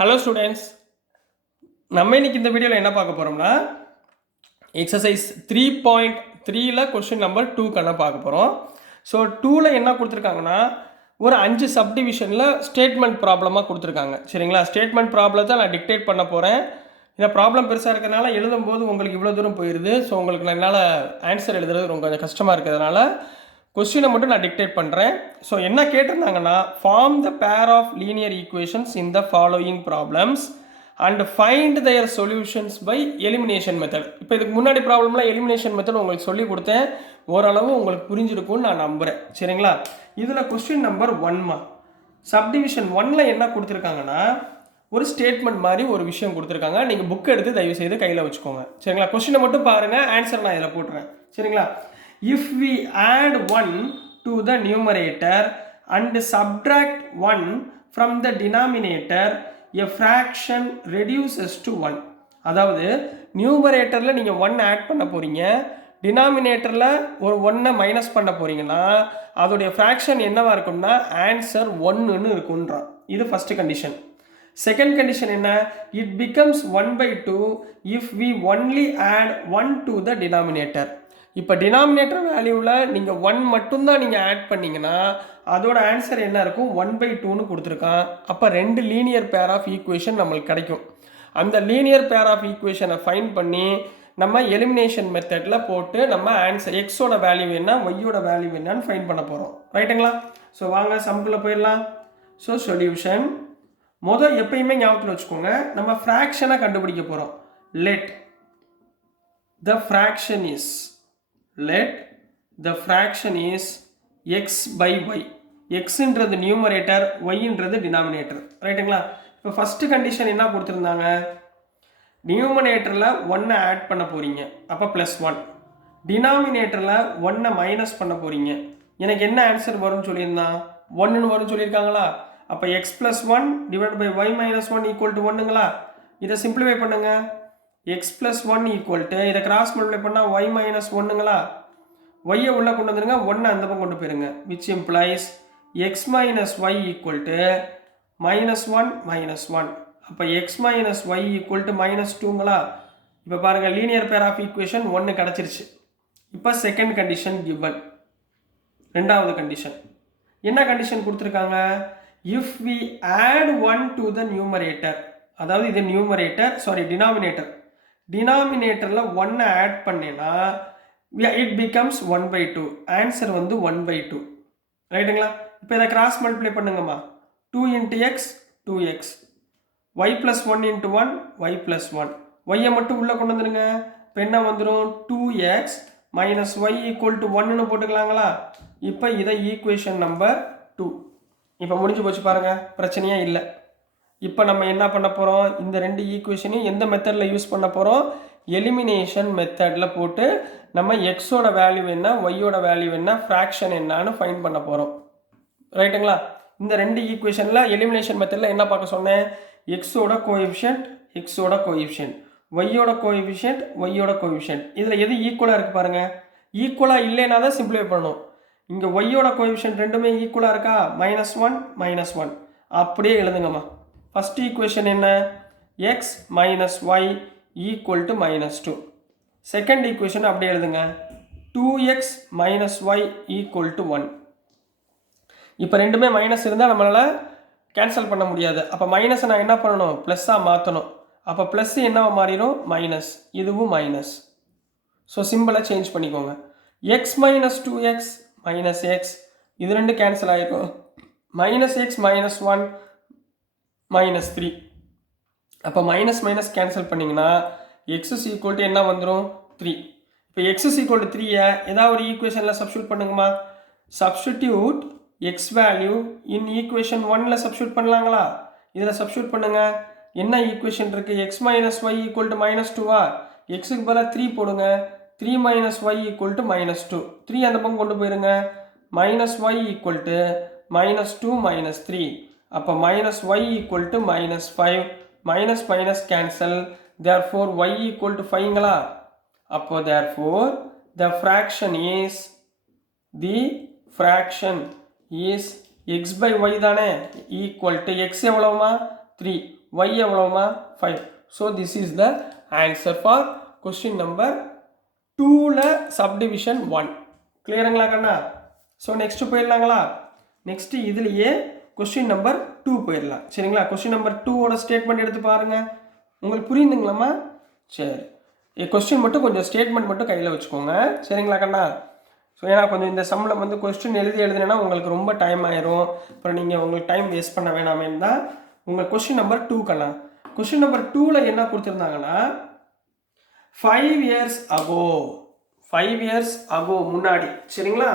Hello students, நம்ம இன்னைக்கு இந்த வீடியோவில் என்ன பார்க்க போகிறோம்னா எக்ஸசைஸ் 3.3ல் கொஸ்டின் நம்பர் 2 பார்க்க போகிறோம். ஸோ 2ல் என்ன கொடுத்துருக்காங்கன்னா ஒரு 5 சப்டிவிஷனில் ஸ்டேட்மெண்ட் ப்ராப்ளமாக கொடுத்துருக்காங்க. சரிங்களா? ஸ்டேட்மெண்ட் ப்ராப்ளத்தை நான் டிக்டேட் பண்ண போகிறேன். இந்த ப்ராப்ளம் பெருசாக இருக்கிறதுனால எழுதும்போது உங்களுக்கு இவ்வளோ தூரம் போயிடுது. ஸோ உங்களுக்கு நான் என்னால் ஆன்சர் எழுதுறது ரொம்ப கொஞ்சம் கஷ்டமாக இருக்கிறதுனால கொஸ்டினை மட்டும் நான் டிக்டேட் பண்ணுறேன். ஸோ என்ன கேட்டிருந்தாங்கன்னா, form the pair of linear equations in the following problems and find their solutions by elimination method. இப்போ இதுக்கு முன்னாடி ப்ராப்ளம்லாம் எலிமினேஷன் மெத்தட் உங்களுக்கு சொல்லி கொடுத்தேன். ஓரளவு உங்களுக்கு புரிஞ்சிருக்கும்னு நான் நம்புகிறேன். சரிங்களா? இதில் கொஸ்டின் நம்பர் 1 சப்டிவிஷன் 1ல் என்ன கொடுத்துருக்காங்கன்னா, ஒரு ஸ்டேட்மெண்ட் மாதிரி ஒரு விஷயம் கொடுத்துருக்காங்க. நீங்கள் புக் எடுத்து தயவு செய்து கையில் வச்சுக்கோங்க. சரிங்களா? கொஸ்டினை மட்டும் பாருங்கள், ஆன்சர் நான் இதில் போட்டுறேன். சரிங்களா? If we add 1 to the numerator and subtract 1 from the denominator, a fraction reduces to 1. அதாவது நியூமரேட்டரில் நீங்கள் 1 ஆட் பண்ண போகிறீங்க, டினாமினேட்டரில் ஒரு 1 மைனஸ் பண்ண போகிறீங்கன்னா அதோடைய ஃப்ராக்ஷன் என்னவாக இருக்கும்னா ஆன்சர் 1ன்னு இருக்குன்றான். இது ஃபஸ்ட்டு கண்டிஷன். செகண்ட் கண்டிஷன் என்ன? It becomes 1/2 if we only add 1 to the denominator. இப்போ டினாமினேட்டர் வேல்யூவில் நீங்கள் 1 மட்டும்தான் நீங்கள் ஆட் பண்ணிங்கன்னா அதோட ஆன்சர் என்ன இருக்கும்? 1/2ன்னு கொடுத்துருக்கான். அப்போ 2 லீனியர் பேர் ஆஃப் ஈக்குவேஷன் நம்மளுக்கு கிடைக்கும். அந்த லீனியர் பேர் ஆஃப் ஈக்குவேஷனை ஃபைன் பண்ணி நம்ம எலிமினேஷன் மெத்தடில் போட்டு நம்ம ஆன்சர் எக்ஸோட வேல்யூ என்ன, ஒய்யோட வேல்யூ என்னன்னு ஃபைன் பண்ண போகிறோம். ரைட்டுங்களா? ஸோ வாங்க சம்குள்ளே போயிடலாம். ஸோ சொல்யூஷன் எப்பயுமே ஞாபகத்தில் வச்சுக்கோங்க, நம்ம ஃப்ராக்ஷனை கண்டுபிடிக்க போகிறோம். let the fraction is x by y. xன்றது நியூமரேட்டர், yன்றது டினாமினேட்டர். ரைட்டுங்களா? இப்போ ஃபஸ்ட்டு கண்டிஷன் என்ன கொடுத்துருந்தாங்க? நியூமரேட்டரில் 1 ஆட் பண்ண போகிறீங்க, அப்போ +1. டினாமினேட்டரில் 1 மைனஸ் பண்ண போகிறீங்க. எனக்கு என்ன ஆன்சர் வரும்னு சொல்லியிருந்தான்? 1ன்னு வரும்னு சொல்லியிருக்காங்களா? அப்போ x + 1 divide by y - 1 equal to 1ங்களா? இதை சிம்பிளிஃபை பண்ணுங்க. x + 1 ஈக்குவல் டு இதை கிராஸ் மல்டிப்ளை பண்ணால் y - 1ங்களா? y உள்ளே கொண்டு வந்துருங்க, 1 அந்த பக்கம் கொண்டு போயிருங்க. Which implies x - y equal to -1 -1. அப்போ x - y ஈக்குவல் டு -2ங்களா? இப்போ பாருங்கள், லீனியர் பேர் ஆஃப் ஈக்குவேஷன் 1 கிடச்சிருச்சு. இப்போ செகண்ட் கண்டிஷன் கிவன். ரெண்டாவது கண்டிஷன் என்ன கண்டிஷன் கொடுத்துருக்காங்க? if we add 1 to the numerator, அதாவது இது நியூமரேட்டர், டினாமினேட்டர். டினாமினேட்டரில் 1 ஆட் பண்ணினா இட் பிகம்ஸ் 1/2. ஆன்சர் 1/2. ரைட்டுங்களா? இப்போ இதை cross multiply பண்ணுங்கம்மா. 2 × x 2x, y + 1 × 1 y + 1. y மட்டும் உள்ளே கொண்டு வந்துடுங்க. இப்போ என்ன வந்துடும்? 2x - y = 1ன்னு போட்டுக்கலாங்களா? இப்போ இதை ஈக்குவேஷன் நம்பர் 2. இப்போ முடிஞ்சு போச்சு பாருங்கள், பிரச்சனையே இல்லை. இப்போ நம்ம என்ன பண்ண போகிறோம்? இந்த 2 ஈக்குவேஷனையும் எந்த மெத்தடில் யூஸ் பண்ண போகிறோம்? எலிமினேஷன் மெத்தடில் போட்டு நம்ம எக்ஸோட வேல்யூ என்ன, ஒய்யோட வேல்யூ என்ன, ஃப்ராக்ஷன் என்னன்னு ஃபைன் பண்ண போகிறோம். ரைட்டுங்களா? இந்த 2 ஈக்குவேஷனில் எலிமினேஷன் மெத்தடில் என்ன பார்க்க சொன்னேன்? எக்ஸோட கோஎஃபிஷியன்ட், ஒய்யோட கோஎஃபிஷியன்ட். இதில் எது ஈக்குவலாக இருக்குது பாருங்கள். ஈக்குவலாக இல்லைன்னா தான் சிம்பிளிஃபை பண்ணணும். இங்கே ஒய்யோட கோஎஃபிஷியன்ட் ரெண்டுமே ஈக்குவலாக இருக்கா? -1 -1. அப்படியே எழுதுங்கம்மா. ஃபர்ஸ்ட் ஈக்குவேஷன் என்ன? x - y equal to -2. Second equation அப்படியே எழுதுங்க. 2x - y equal to 1. இப்போ ரெண்டுமே மைனஸ் இருந்தால் நம்மளால் கேன்சல் பண்ண முடியாது. அப்போ மைனஸை நான் என்ன பண்ணணும்? ப்ளஸ்ஸாக மாற்றணும். அப்போ ப்ளஸ் என்னவா மாறிடும்? மைனஸ். இதுவும் மைனஸ். ஸோ சிம்பிளை சேஞ்ச் பண்ணிக்கோங்க. x - 2x -x, இது ரெண்டு கேன்சல் ஆகிருக்கும். -x - 1 -3. அப்போ மைனஸ் கேன்சல் பண்ணிங்கன்னா x = என்ன வந்துடும்? 3. இப்போ x = 3-ஐ ஏதாவது ஒரு ஈக்குவேஷனில் சப்ஸ்டியூட் பண்ணுங்கம்மா. Substitute x value in equation 1ல் சப்ஸ்டியூட் பண்ணலாங்களா? இதில் சப்ஸ்டியூட் பண்ணுங்க. என்ன ஈக்குவேஷன் இருக்குது? x - y = -2வா? எக்ஸுக்கு பதிலாக 3 போடுங்க. 3 - y = -2. 3 அந்த பக்கம் கொண்டு போயிருங்க. -y = -2 - 3. அப்போ -y = -5. Minus cancel. therefore y = 5ங்களா? அப்போ therefore the fraction is x by y தானே ஈக்குவல் டு x எவ்வளவுமா? 3. y எவ்வளோமா 5. So this is the answer for question number 2ல் சப்டிவிஷன் 1. கிளியருங்களா கண்ணா? ஸோ நெக்ஸ்ட்டு போயிடலாங்களா? நெக்ஸ்ட்டு இதுலேயே கொஸ்டின் நம்பர் 2 போயிடலாம். சரிங்களா? கொஸ்டின் நம்பர் 2ஓட ஸ்டேட்மெண்ட் எடுத்து பாருங்கள். உங்களுக்கு புரியுதுங்களாம்மா? சரி, கொஸ்டின் மட்டும் கொஞ்சம் ஸ்டேட்மெண்ட் மட்டும் கையில் வச்சுக்கோங்க. சரிங்களா கண்ணா? ஸோ ஏன்னா கொஞ்சம் இந்த சம்மில் வந்து கொஸ்டின் எழுதுனா உங்களுக்கு ரொம்ப டைம் ஆயிரும். அப்புறம் நீங்கள் உங்களுக்கு டைம் வேஸ்ட் பண்ண வேணாமேன்னு தான் உங்கள் கொஸ்டின் நம்பர் 2 கண்ணா. கொஸ்டின் நம்பர் 2ல் என்ன கொடுத்துருந்தாங்கன்னா 5 years ago முன்னாடி. சரிங்களா?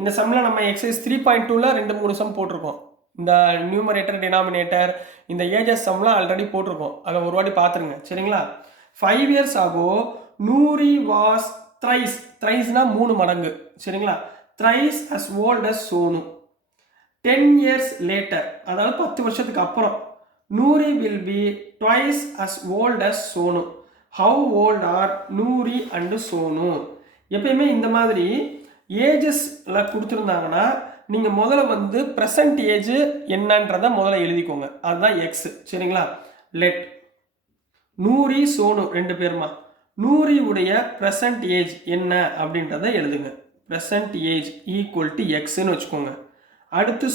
இந்த சம்மில் நம்ம எக்ஸசைஸ் 3.2ல் 2-3 சம் போட்டிருக்கோம். இந்த நியூமரேட்டர் டினாமினேட்டர் இந்த ஏஜஸ் சம்லாம் ஆல்ரெடி போட்டிருக்கோம். அதை ஒரு வாட்டி பார்த்துருங்க. சரிங்களா? 5 years ago நூரி வாஸ் த்ரைஸ்னா 3 மடங்கு. சரிங்களா? Thrice as old as Sonu. 10 years later அதாவது 10 வருஷத்துக்கு அப்புறம் Noori will be twice as old as Sonu. How old are Noori and Sonu? எப்பயுமே இந்த மாதிரி ஏஜஸ்ல கொடுத்துருந்தாங்கன்னா நீங்கள் முதல்ல வந்து ப்ரெசன்ட் ஏஜ் என்னன்றதை முதல்ல எழுதிக்கோங்க. அதுதான் எக்ஸ். சரிங்களா? லெட் நூரி சோனு 2 பேருமா. நூரி உடைய ப்ரெசன்ட் ஏஜ் என்ன அப்படின்றத எழுதுங்க. ப்ரெசன்ட் ஏஜ் ஈக்குவல் டு எக்ஸ்ன்னு வச்சுக்கோங்க. அடுத்து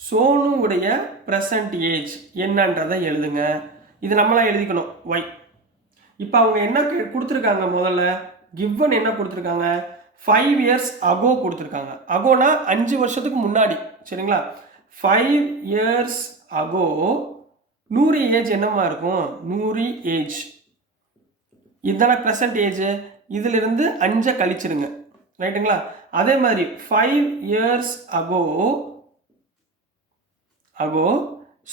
சோனு உடைய ப்ரெசன்ட் ஏஜ் என்னன்றதை எழுதுங்க. இது நம்மளாம் எழுதிக்கணும் ஒய். இப்போ அவங்க என்ன கொடுத்துருக்காங்க? முதல்ல கிவன் என்ன கொடுத்துருக்காங்க? 5 years ago கொடுத்துருக்காங்க. அகோனா 5 வருஷத்துக்கு முன்னாடி. சரிங்களா? 5 years ago நூறு ஏஜ் என்னமா இருக்கும்? நூறு ஏஜ் இதுதானே ப்ரெசன்ட் ஏஜ். இதிலிருந்து 5 கழிச்சிருங்க. ரைட்டுங்களா? அதே மாதிரி 5 years ago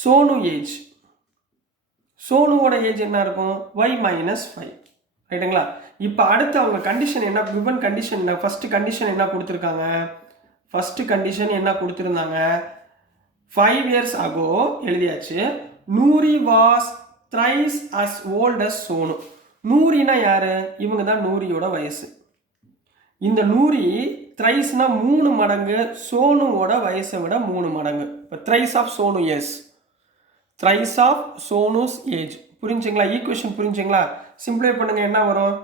சோனு ஏஜ். சோனுவோட ஏஜ் என்ன இருக்கும்? y minus 5. ரைட்டுங்களா? இப்போ அடுத்து அவங்க கண்டிஷன் என்ன? கிவன் கண்டிஷன் என்ன? ஃபர்ஸ்ட் கண்டிஷன் என்ன கொடுத்துருக்காங்க? ஃபர்ஸ்ட் கண்டிஷன் என்ன கொடுத்துருந்தாங்க? 5 years ago எழுதியாச்சு. Noori was thrice as old as Sonu. நூரினா யாரு? இவங்க தான் நூரியோட வயசு. இந்த நூரி த்ரைஸ்னா 3 மடங்கு சோனுவோட வயசை விட 3 மடங்கு. இப்போ thrice of Sonu years, thrice of Sonu's age. புரிஞ்சுங்களா? ஈக்குவேஷன் புரிஞ்சுங்களா? சிம்பிளை பண்ணுங்க. என்ன வரும்?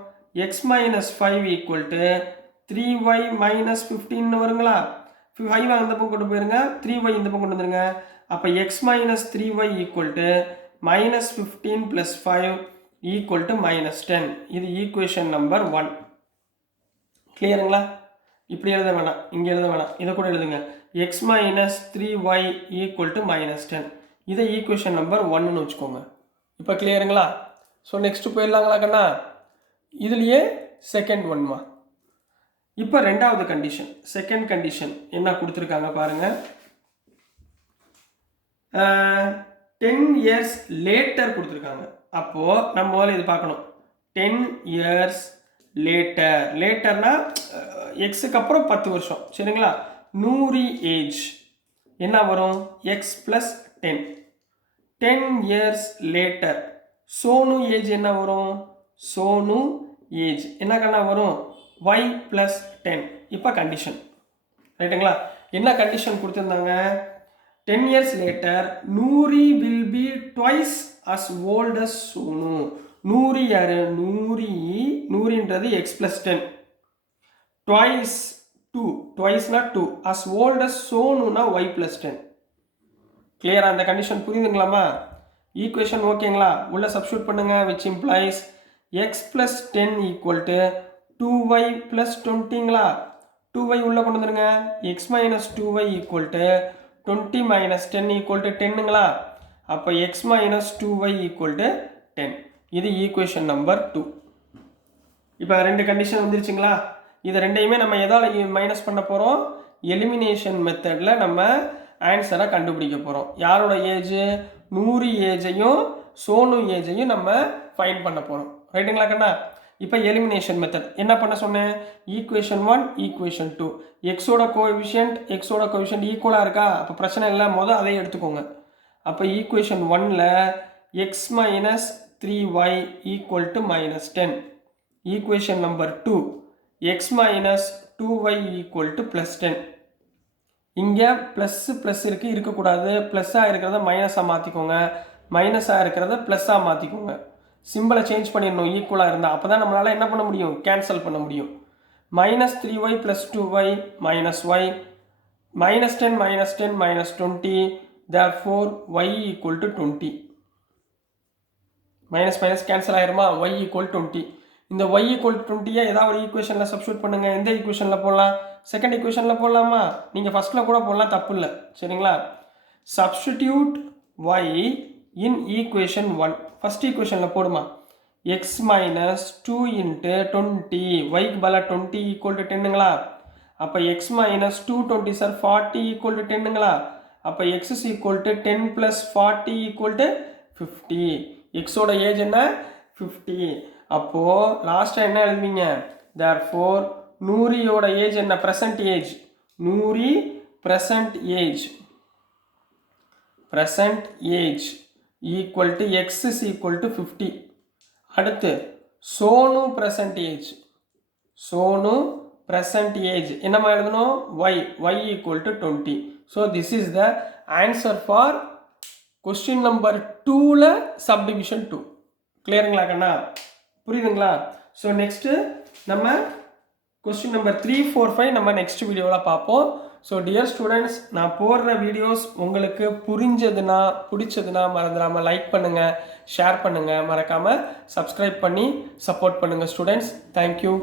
X minus 5 equal to 3y minus 15 வருங்களா? 5 அந்த பக்கம் கொண்டு போயிருங்க, 3y இந்த பக்கம் கொண்டு வந்துருங்க. அப்போ X minus 3y equal to minus 15 plus 5 equal to minus 10. இது ஈக்குவேஷன் நம்பர் 1. கிளியருங்களா? இப்படி எழுத வேணாம், இங்கே எழுத வேணாம், இதை கூட எழுதுங்க. X minus 3y equal to minus 10. இதை ஈக்குவேஷன் நம்பர் 1ன்னு வச்சுக்கோங்க. இப்போ கிளியருங்களா? ஸோ நெக்ஸ்ட் போயிடலாங்களா கண்ணா? இதுலேயே செகண்ட் ஒன்மா. இப்போ ரெண்டாவது கண்டிஷன், செகண்ட் கண்டிஷன் என்ன கொடுத்துருக்காங்க பாருங்க. 10 years லேட்டர் கொடுத்துருக்காங்க. அப்போது நம்ம முதல்ல இது பார்க்கணும். 10 years லேட்டர்னா எக்ஸுக்கு அப்புறம் 10 வருஷம். சரிங்களா? நூறு ஏஜ் என்ன வரும்? X plus 10. 10 years later Sonu age என்ன வரும்? சோனு ஏஜ் என்ன கண்ணா வரும்? y plus 10. இப்போ கண்டிஷன் ரைட்டுங்களா? என்ன கண்டிஷன் கொடுத்துருந்தாங்க? 10 years later Noori will be twice as old as Sonu. Noori யாரு? நூறின்றது எக்ஸ் ப்ளஸ் 10. ட்வைஸ் 2, ட்வைஸ்னா 2, அஸ் ஓல்ட் அஸ் சோனுனா y ப்ளஸ் 10. கிளியரா? அந்த கண்டிஷன் புரியுதுங்களாமா? ஈக்குவேஷன் ஓகேங்களா? உள்ள சப்ஸ்டியூட் பண்ணுங்க. which implies x plus 10 equal to 2y plus 20ங்களா? 2y உள்ள கொண்டு வந்துருங்க. x minus 2y equal to 20 minus 10 equal to 10ங்களா? அப்போ x minus 2y equal to 10. இது ஈக்குவேஷன் நம்பர் 2. இப்போ ரெண்டு கண்டிஷன் வந்துருச்சுங்களா? இது ரெண்டையுமே நம்ம எதால் மைனஸ் பண்ண போகிறோம்? எலிமினேஷன் மெத்தடில் நம்ம ஆன்சரை கண்டுபிடிக்க போகிறோம். யாரோட ஏஜ்? நூறு ஏஜையும் சோனு ஏஜையும் நம்ம ஃபைண்ட் பண்ண போகிறோம். ரைட்டுங்களா கண்ணா? இப்போ எலிமினேஷன் மெத்தட் என்ன பண்ண சொன்னேன்? ஈக்குவேஷன் 1 ஈக்குவேஷன் 2 எக்ஸோட கோஎஃபிஷியன்ட் ஈக்குவலாக இருக்கா? அப்போ பிரச்சனை இல்லை, மொதல் அதை எடுத்துக்கோங்க. அப்போ ஈக்குவேஷன் 1ல் X minus 3y equal to minus 10. Equation number 2 X minus 2y equal to plus 10. இங்கே ப்ளஸ் இருக்குது, இருக்கக்கூடாது. ப்ளஸ்ஸாக இருக்கிறத மைனஸாக மாற்றிக்கோங்க. மைனஸாக இருக்கிறத ப்ளஸ்ஸாக மாற்றிக்கோங்க. சிம்பிளை சேஞ்ச் பண்ணிடணும் ஈக்குவலாக இருந்தால். அப்போ தான் நம்மளால் என்ன பண்ண முடியும், கேன்சல் பண்ண முடியும். -3y + 2y -y -10 -10 -20 therefore y = 20. Minus minus cancel ஆயிருமா, y = 20. இந்த y = 20 ஏதாவது ஒரு ஈக்குவேஷனில் சப்ஸ்டியூட் பண்ணுங்கள். எந்த ஈக்குவேஷனில் போடலாம், செகண்ட் ஈக்குவேஷனில் போடலாமா, நீங்கள் ஃபஸ்ட்டில் கூட போடலாம், தப்பு இல்லை. சரிங்களா, substitute y in equation 1. First ஈக்குவேஷனில் போடுமா, x - 2 × 20 yக்கு பதிலாக 20 = 10ங்களா. அப்போ x - 2 20 சார் 40 = 10ங்களா. அப்போ x = 10 + 40 = 50. எக்ஸோட ஏஜ் என்ன, 50. அப்போது லாஸ்ட்டாக என்ன எழுதுவீங்க, therefore 100யோட ஏஜ் என்ன, present age, 100 present age equal to x = 50. அடுத்து சோனு ப்ரெசன்ட் ஏஜ் என்னமா எழுதணும், y = 20. So this is the answer for question number 2ல சப்டிவிஷன் 2. கிளியருங்களா கண்ணா, புரியுதுங்களா. ஸோ நெக்ஸ்ட்டு நம்ம கொஸ்டின் நம்பர் 3, 4, 5 நம்ம நெக்ஸ்ட் வீடியோவில் பார்ப்போம். ஸோ டியர் ஸ்டூடெண்ட்ஸ், நான் போடுற வீடியோஸ் உங்களுக்கு பிடிச்சதுன்னா மறந்துடாமல் லைக் பண்ணுங்கள், ஷேர் பண்ணுங்கள், மறக்காமல் சப்ஸ்கிரைப் பண்ணி சப்போர்ட் பண்ணுங்கள் ஸ்டூடெண்ட்ஸ். தேங்க்யூ.